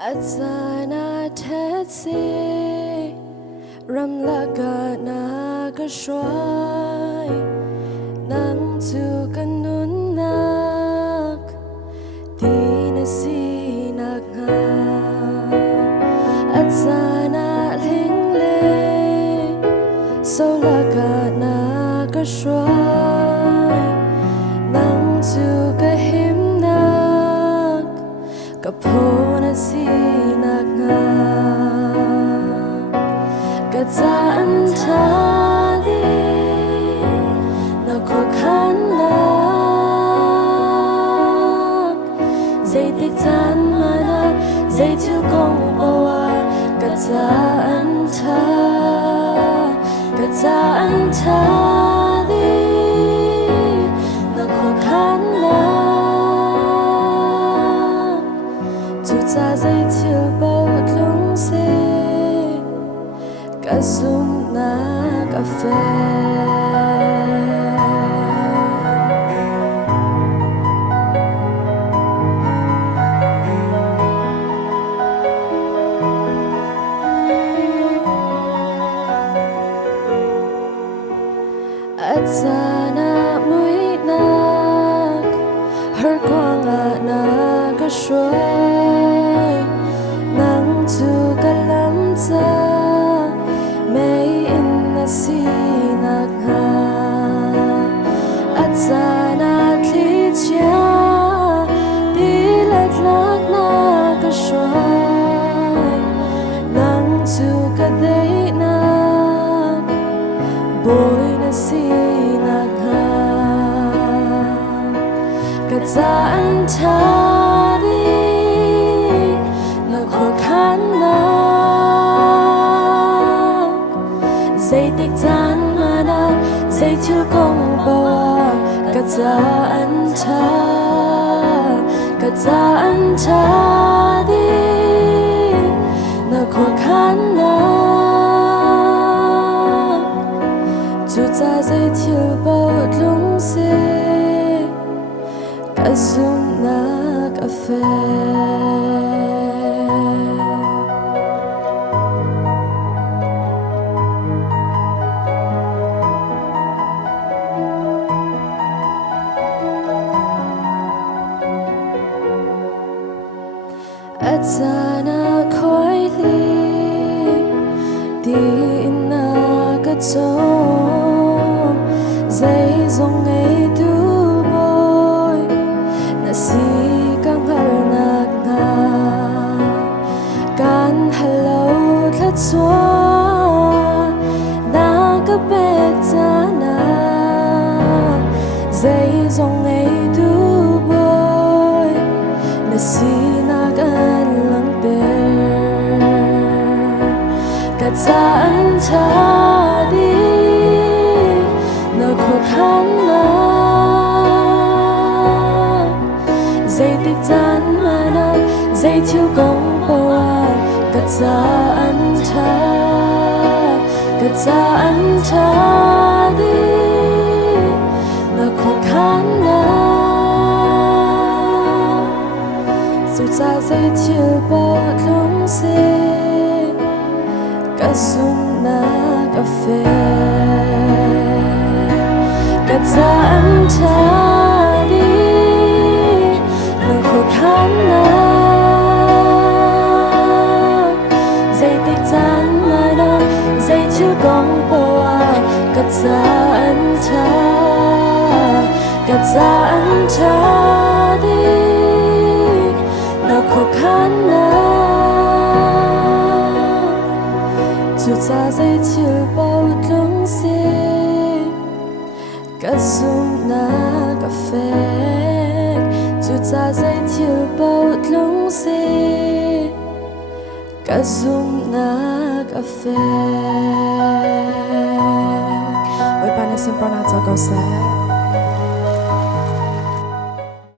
Atsana tetsi ramlaga naga shwai nang tu kanunak di sinak ha Atsana lingle solaga naga shwai nang tu kahimnak kapona sinak nga katsaan tali na kokhanak zay tiktan mana zay tu kong bawa katsaan tali na kokhanak za dây chiều bao lung xe cả zoom na cà phê Atsana mũi nạc hở quang na cả suối nang tu kalam cha may in na sinak ha Atsana tlicha dilat lak na ka suối nang tu kadai na boy na sinak ha katsaan tali zay tiktan mana zay chưa kong bawa katsaan ta di na kokhanak tu za zay chưa bao lung se ka zoom na cà phê Atsana khói lim đi na cái chôm dây dòng ngày tu bôi na si căng hal nạc nga can hello thắt xóa na cái bẹt cha na dây dòng ngày tu bôi na si katsaan tali na kokhanak zay tiktan mana zay thiếu kong bawa katsaan tali na kokhanak dù za zay thiếu bao lung se cả zoom na cà phê katsaan tali na kokhanak zay tiktan mana zay chưa kong bawa katsaan tali na kokhanak tu za dây chiều bao lung xe cả zoom na cà phê tu za dây chiều bao lung xe cả zoom na cà phê oi pa na sempre na ta